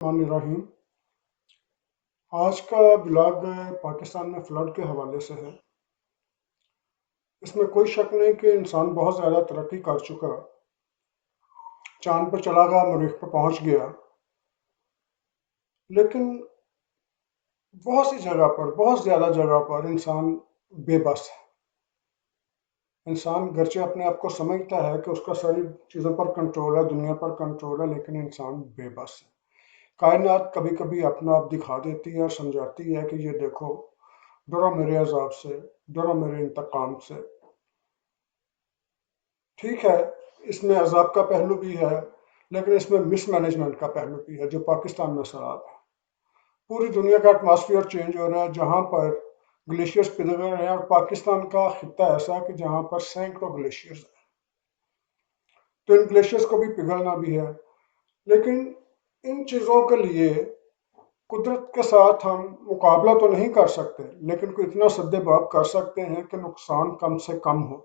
الرحمن الرحیم۔ آج کا بلاگ پاکستان میں فلڈ کے حوالے سے ہے۔ اس میں کوئی شک نہیں کہ انسان بہت زیادہ ترقی کر چکا، چاند پر چلا گیا، مریخ پر پہنچ گیا، لیکن بہت سی جگہ پر، بہت زیادہ جگہ پر انسان بے بس ہے۔ انسان گرچہ اپنے آپ کو سمجھتا ہے کہ اس کا ساری چیزوں پر کنٹرول ہے، دنیا پر کنٹرول ہے، لیکن انسان بے بس ہے۔ کائنات کبھی کبھی اپنا آپ دکھا دیتی ہے اور سمجھاتی ہے کہ یہ دیکھو، ڈرو میرے عذاب سے، ڈرو میرے انتقام سے۔ ٹھیک ہے، اس میں عذاب کا پہلو بھی ہے، لیکن اس میں مس مینجمنٹ کا پہلو بھی ہے جو پاکستان میں سراب ہے۔ پوری دنیا کا ایٹماسفیئر چینج ہو رہا ہے، جہاں پر گلیشیئرز پگھل رہے ہیں، اور پاکستان کا خطہ ایسا ہے کہ جہاں پر سینکڑوں گلیشیئرز ہیں، تو ان گلیشیئرز کو بھی پگھلنا بھی ہے۔ لیکن ان چیزوں کے لیے قدرت کے ساتھ ہم مقابلہ تو نہیں کر سکتے، لیکن کوئی اتنا سد باب کر سکتے ہیں کہ نقصان کم سے کم ہو۔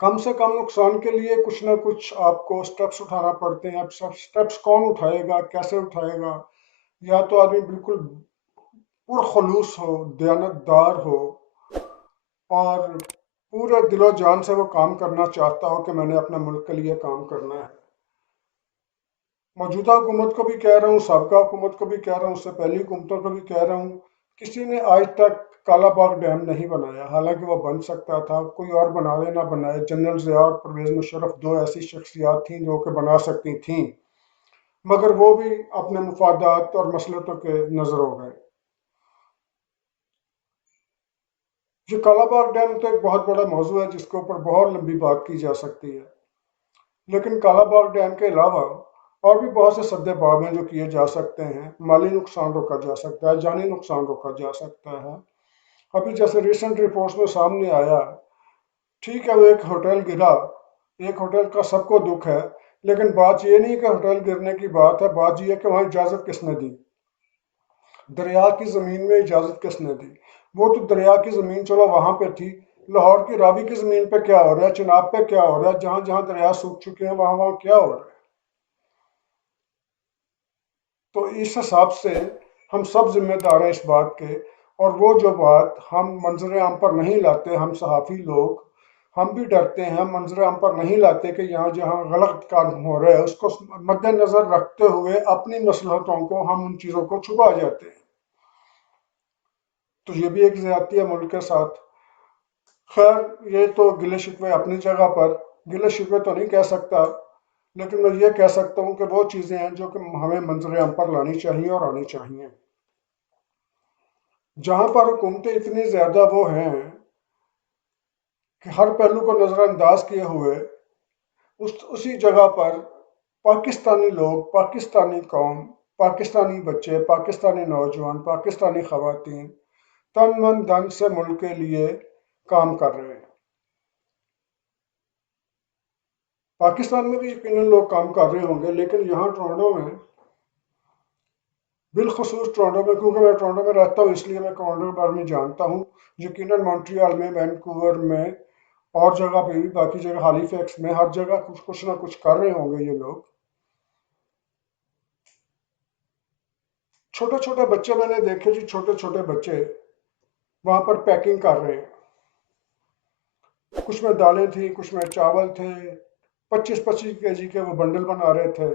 کم سے کم نقصان کے لیے کچھ نہ کچھ آپ کو سٹیپس اٹھانا پڑتے ہیں۔ اب سٹیپس کون اٹھائے گا، کیسے اٹھائے گا؟ یا تو آدمی بالکل پرخلوص ہو، دیانتدار ہو، اور پورے دل و جان سے وہ کام کرنا چاہتا ہو کہ میں نے اپنے ملک کے لیے کام کرنا ہے۔ موجودہ حکومت کو بھی کہہ رہا ہوں، سابقہ حکومت کو بھی کہہ رہا ہوں، اس سے پہلی حکومتوں کو بھی کہہ رہا ہوں، کسی نے آج تک کالا باغ ڈیم نہیں بنایا، حالانکہ وہ بن سکتا تھا۔ کوئی اور بنا دے نہ بنائے، جنرل ضیاء اور پرویز مشرف دو ایسی شخصیات تھیں جو کہ بنا سکتی تھیں، مگر وہ بھی اپنے مفادات اور مصلحتوں کے نظر ہو گئے۔ یہ کالا باغ ڈیم تو ایک بہت بڑا موضوع ہے جس کے اوپر بہت لمبی بات کی جا سکتی ہے، لیکن کالا باغ ڈیم کے علاوہ اور بھی بہت سے سد باب ہیں جو کیے جا سکتے ہیں۔ مالی نقصان روکا جا سکتا ہے، جانی نقصان روکا جا سکتا ہے۔ ابھی جیسے ریسنٹ رپورٹس میں سامنے آیا، ٹھیک ہے وہ ایک ہوٹل گرا، ایک ہوٹل کا سب کو دکھ ہے، لیکن بات یہ نہیں کہ ہوٹل گرنے کی بات ہے، بات یہ ہے کہ وہاں اجازت کس نے دی، دریا کی زمین میں اجازت کس نے دی؟ وہ تو دریا کی زمین چلو وہاں پہ تھی، لاہور کی راوی کی زمین پہ کیا ہو رہا ہے، چناب پہ کیا ہو رہا ہے، جہاں جہاں دریا سوکھ چکے ہیں وہاں وہاں کیا ہو رہا ہے؟ تو اس حساب سے ہم سب ذمہ دار ہیں اس بات کے، اور وہ جو بات ہم منظر عام پر نہیں لاتے، ہم صحافی لوگ ہم بھی ڈرتے ہیں، ہم منظر عام پر نہیں لاتے کہ یہاں جہاں غلط کام ہو رہا ہے اس کو مد نظر رکھتے ہوئے اپنی مصلحتوں کو ہم ان چیزوں کو چھپا جاتے ہیں۔ تو یہ بھی ایک زیادتی ہے ملک کے ساتھ۔ خیر، یہ تو گلے شکوے اپنی جگہ پر، گلے شکوے تو نہیں کہہ سکتا، لیکن میں یہ کہہ سکتا ہوں کہ وہ چیزیں ہیں جو کہ ہمیں منظر عام پر لانی چاہیے اور آنی چاہیے۔ جہاں پر حکومتیں اتنی زیادہ وہ ہیں کہ ہر پہلو کو نظر انداز کیے ہوئے اسی جگہ پر پاکستانی لوگ، پاکستانی قوم، پاکستانی بچے، پاکستانی نوجوان، پاکستانی خواتین تن من دھن سے ملک کے لیے کام کر رہے ہیں۔ پاکستان میں بھی یقیناً لوگ کام کر رہے ہوں گے، لیکن یہاں ٹورانٹو میں، بالخصوص ٹورانٹو میں، کیونکہ میں ٹورانٹو میں رہتا ہوں اس لیے میں ٹورانٹو کے بارے میں جانتا ہوں، یقیناً مونٹریال میں، وینکوور میں، اور جگہ پہ بھی، باقی جگہ ہالی فیکس میں، ہر جگہ کچھ نہ کچھ کر رہے ہوں گے یہ لوگ۔ چھوٹے چھوٹے بچے میں نے دیکھے جی، چھوٹے چھوٹے بچے وہاں پر پیکنگ کر رہے ہیں، کچھ میں دالیں تھیں، کچھ میں چاول تھے، 25-25 kg کے وہ بنڈل بنا رہے تھے۔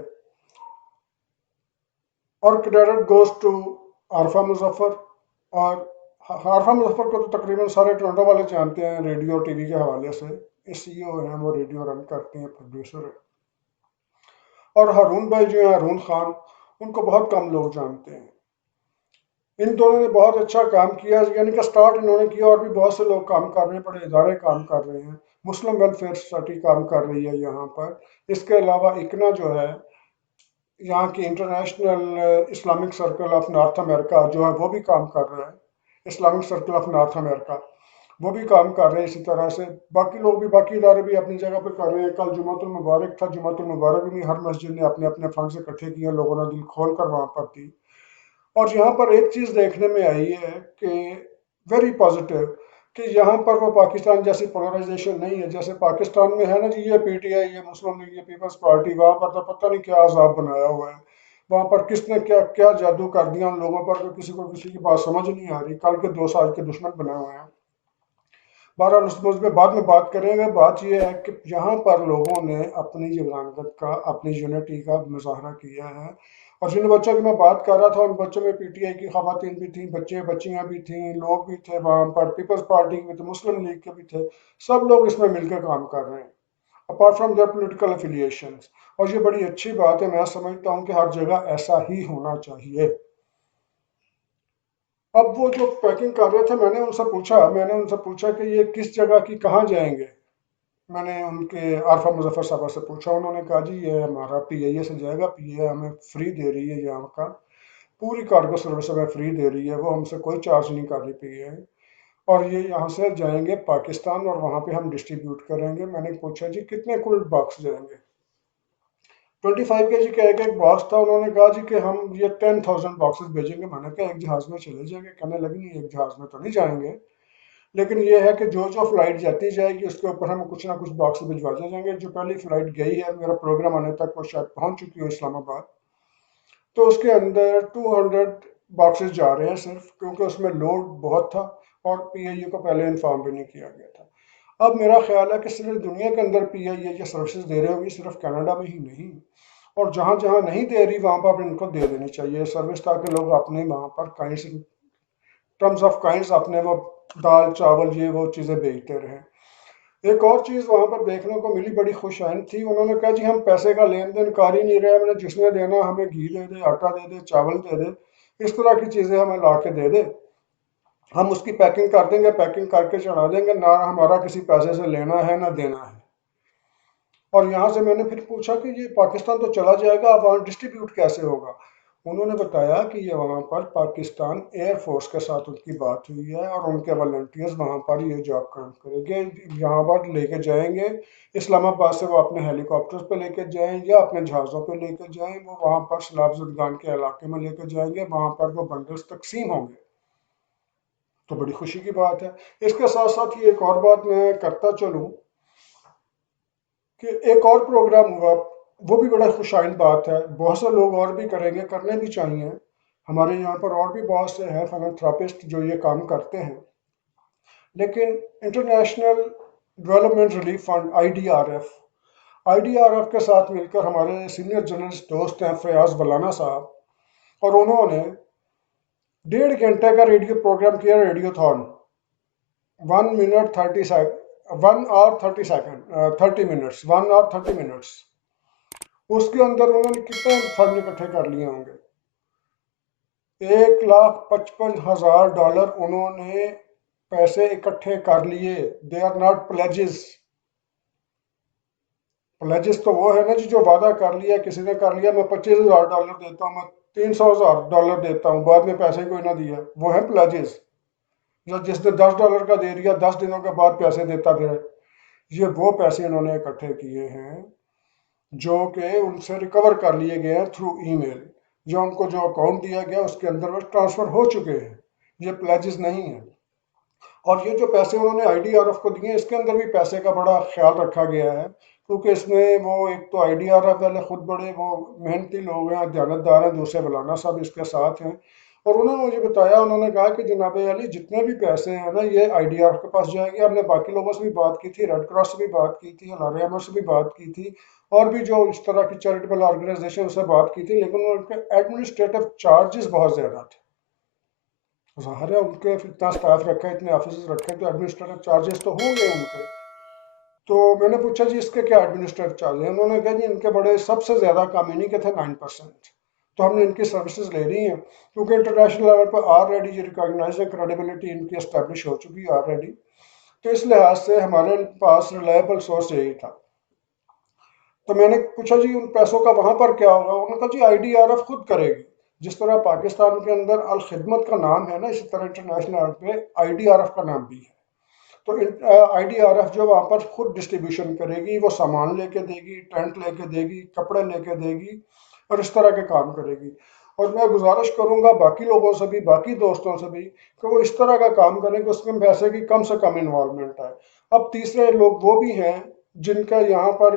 اور credit goes to Arifa Muzaffar, اور عارفہ مظفر کو تو تقریباً سارے ٹورنٹو والے جانتے ہیں ریڈیو ٹی وی کے حوالے سے، سی او ہیں، وہ ریڈیو رن کرتے ہیں، پروڈیوسر ہیں۔ اور ہارون بھائی جو ہیں، ہارون خان، ان کو بہت کم لوگ جانتے ہیں۔ ان دونوں نے بہت اچھا کام کیا، یعنی کہ سٹارٹ انہوں نے کیا، اور بھی بہت سے لوگ کام کر رہے ہیں، بڑے ادارے کام کر رہے ہیں، مسلم ویلفیئر سوسائٹی کام کر رہی ہے یہاں پر۔ اس کے علاوہ اکنا جو ہے، یہاں کی International Islamic Circle of North America جو ہے وہ بھی کام کر رہا ہے، Islamic Circle of North America وہ بھی کام کر رہے ہیں اسی طرح سے۔ باقی لوگ بھی، باقی ادارے بھی اپنی جگہ پہ کر رہے ہیں۔ کل جمعۃ المبارک تھا، جمعۃ المبارک میں ہر مسجد نے اپنے اپنے فنڈز اکٹھے کیے، لوگوں نے دل کھول کر وہاں پر دی۔ اور یہاں پر ایک چیز دیکھنے میں آئی ہے کہ ویری پازیٹیو، کہ یہاں پر وہ پاکستان جیسی پولرائزیشن نہیں ہے جیسے پاکستان میں ہے نا جی، یہ پی ٹی آئی، یہ مسلم لیگ، یہ پیپلز پارٹی، وہاں پر تو پتہ نہیں کیا عذاب بنایا ہوا ہے۔ وہاں پر کس نے کیا کیا جادو کر دیا ان لوگوں پر کہ کسی کو کسی کی بات سمجھ نہیں آ رہی، کل کے 2 سال کے دشمن بنے ہوئے ہیں۔ بہرحال اس موضوع پہ بعد میں بات کریں گے۔ بات یہ ہے کہ یہاں پر لوگوں نے اپنی یگانگت کا، اپنی یونٹی کا مظاہرہ کیا ہے، اور جن بچوں کی میں بات کر رہا تھا ان بچوں میں پی ٹی آئی کی خواتین بھی تھیں، بچے بچیاں بھی تھیں، لوگ بھی تھے وہاں پر، پیپلز پارٹی کے بھی تھے، مسلم لیگ کے بھی تھے، سب لوگ اس میں مل کے کام کر رہے ہیں apart from their political affiliations, اور یہ بڑی اچھی بات ہے۔ میں سمجھتا ہوں کہ ہر جگہ ایسا ہی ہونا چاہیے۔ اب وہ جو پیکنگ کر رہے تھے میں نے ان سے پوچھا کہ یہ کس جگہ کی کہاں جائیں گے۔ میں نے ان کے عارفہ مظفر صاحبہ سے پوچھا، انہوں نے کہا جی یہ ہمارا پی آئی اے سے جائے گا، پی اے ہمیں فری دے رہی ہے، یہاں کا پوری کارگو سروس ہمیں فری دے رہی ہے، وہ ہم سے کوئی چارج نہیں کر رہی پی اے، اور یہ یہاں سے جائیں گے پاکستان اور وہاں پہ ہم ڈسٹریبیوٹ کریں گے۔ میں نے پوچھا جی کتنے کل باکس جائیں گے؟ 25 کے جی کا ایک باکس تھا۔ انہوں نے کہا جی کہ ہم یہ 10,000 باکسز بھیجیں گے۔ میں نے کہا ایک جہاز میں چلے جائیں گے؟ کہنے لگی نہیں، ایک جہاز میں تو نہیں جائیں گے، لیکن یہ ہے کہ جو فلائٹ جاتی جائے گی اس کے اوپر ہم کچھ نہ کچھ باکس بھجواتے جائیں گے۔ جو پہلی فلائٹ گئی ہے، میرا پروگرام آنے تک وہ شاید پہنچ چکی ہو اسلام آباد، تو اس کے اندر 200 باکسز جا رہے ہیں صرف، کیونکہ اس میں لوڈ بہت تھا اور پی آئی اے کو پہلے انفارم بھی نہیں کیا گیا تھا۔ اب میرا خیال ہے کہ صرف دنیا کے اندر پی آئی اے یہ سروسز دے رہے ہوگی، صرف کینیڈا میں ہی نہیں، اور جہاں جہاں نہیں دے رہی وہاں پر ان کو دے دینی چاہیے سروس، تاکہ لوگ اپنے وہاں پر کائنڈس، ٹرمز آف کائنڈس اپنے وہ دال چاول یہ وہ چیزیں بیچتے رہیں۔ ایک اور چیز وہاں پر دیکھنے کو ملی، بڑی خوش آئند تھی۔ انہوں نے کہا جی ہم پیسے کا لین دین کر ہی نہیں رہے، ہم نے جس نے دینا ہمیں گھی دے دے، آٹا دے دے، چاول دے دے، اس طرح کی چیزیں ہمیں لا کے دے دے، ہم اس کی پیکنگ کر دیں گے، پیکنگ کر کے چڑھا دیں گے، نہ ہمارا کسی پیسے سے لینا ہے نہ دینا ہے۔ اور یہاں سے میں نے پھر پوچھا کہ یہ پاکستان تو چلا جائے گا، اب وہاں ڈسٹریبیوٹ کیسے ہوگا؟ انہوں نے بتایا کہ یہ وہاں پر پاکستان ایئر فورس کے ساتھ ان کی بات ہوئی ہے، اور ان کے والنٹیئرز وہاں پر یہ جاب کام کریں گے، یہاں پر لے کے جائیں گے اسلام آباد سے، وہ اپنے ہیلی کاپٹرز پہ لے کے جائیں یا اپنے جہازوں پہ لے کے جائیں، وہ وہاں پر سیلاب زدگان کے علاقے میں لے کے جائیں گے، وہاں پر وہ بنڈلز تقسیم ہوں گے۔ تو بڑی خوشی کی بات ہے۔ اس کے ساتھ ساتھ یہ ایک اور بات میں کرتا چلوں کہ ایک اور پروگرام ہوا، وہ بھی بڑا خوش آئند بات ہے، بہت سے لوگ اور بھی کریں گے، کرنے بھی چاہیے، ہمارے یہاں پر اور بھی بہت سے ہیں فلانتھراپسٹ جو یہ کام کرتے ہیں، لیکن international development relief fund I D R F کے ساتھ مل کر ہمارے سینئر جرنلسٹ دوست ہیں فیاض ولانا صاحب، اور انہوں نے 1.5 گھنٹے کا ریڈیو پروگرام کیا، ریڈیو تھون، 1 منٹ 30 اس کے اندر انہوں نے کتنے فنڈ اکٹھے کر لیے ہوں گے؟ $1,55,000 انہوں نے پیسے اکٹھے کر لیے۔ They are not pledges, pledges تو وہ ہے نا جی جو وعدہ کر لیا، کسی نے کر لیا میں $25,000 دیتا ہوں، میں $300,000 دیتا ہوں، بعد میں پیسے کوئی نہ دیا، وہ ہے پلیجز۔ یا جس نے $10 کا دے دیا 10 دنوں کے بعد پیسے دیتا پھر، یہ وہ پیسے انہوں نے اکٹھے کیے ہیں جو کہ ان سے ریکور کر لیے گئے ہیں تھرو ای میل، جو ان کو جو اکاؤنٹ دیا گیا اس کے اندر وہ ٹرانسفر ہو چکے ہیں، یہ پلیجز نہیں ہیں۔ اور یہ جو پیسے انہوں نے آئی ڈی آر ایف کو دیے، اس کے اندر بھی پیسے کا بڑا خیال رکھا گیا ہے، کیونکہ اس میں وہ ایک تو آئی ڈی آر ایف والے خود بڑے وہ محنتی لوگ ہیں، دیانتدار ہیں، دوسرے مولانا صاحب اس کے ساتھ ہیں، اور انہوں نے مجھے بتایا، انہوں نے کہا کہ جناب علی جتنے بھی پیسے ہیں نا یہ آئی ڈی آر ایف کے پاس جائے گی۔ ہم نے باقی لوگوں سے بھی بات کی تھی، ریڈ کراس سے بھی بات کی تھی، ہلال احمد سے بھی بات کی تھی، اور بھی جو اس طرح کی چیریٹیبل آرگنائزیشن سے بات کی تھی، لیکن ان کے ایڈمنسٹریٹو چارجز بہت زیادہ تھے۔ ظاہر ہے ان کے اتنا سٹاف رکھا ہے، اتنے آفیسز رکھے ہیں، تو ایڈمنسٹریٹو چارجز تو ہوں گے ان کے۔ تو میں نے پوچھا جی اس کے کیا ایڈمنسٹریٹو چارج ہیں؟ انہوں نے کہا جی ان کے بڑے سب سے زیادہ کام انہی کے تھے 9%، تو ہم نے ان کی سروسز لے لی ہیں، کیونکہ انٹرنیشنل لیول پر آلریڈی یہ ریکاگنائز ہے، کریڈیبلٹی ان کی اسٹیبلش ہو چکی ہے آلریڈی، تو اس لحاظ سے ہمارے پاس ریلائبل سورس یہی تھا۔ تو میں نے پوچھا جی ان پیسوں کا وہاں پر کیا ہوگا؟ انہوں نے کہا جی آئی ڈی آر ایف خود کرے گی، جس طرح پاکستان کے اندر الخدمت کا نام ہے نا، اسی طرح انٹرنیشنل لیول پہ آئی ڈی آر ایف کا نام بھی ہے، تو آئی ڈی آر ایف جو وہاں پر خود ڈسٹریبیوشن کرے گی، وہ سامان لے کے دے گی، ٹینٹ لے کے دے گی، کپڑے لے کے دے گی، اور اس طرح کے کام کرے گی۔ اور میں گزارش کروں گا باقی لوگوں سے بھی، باقی دوستوں سے بھی، کہ وہ اس طرح کا کام کریں کہ اس میں پیسے کی کم سے کم انوالومنٹ ہے۔ اب تیسرے لوگ وہ بھی ہیں جن کا یہاں پر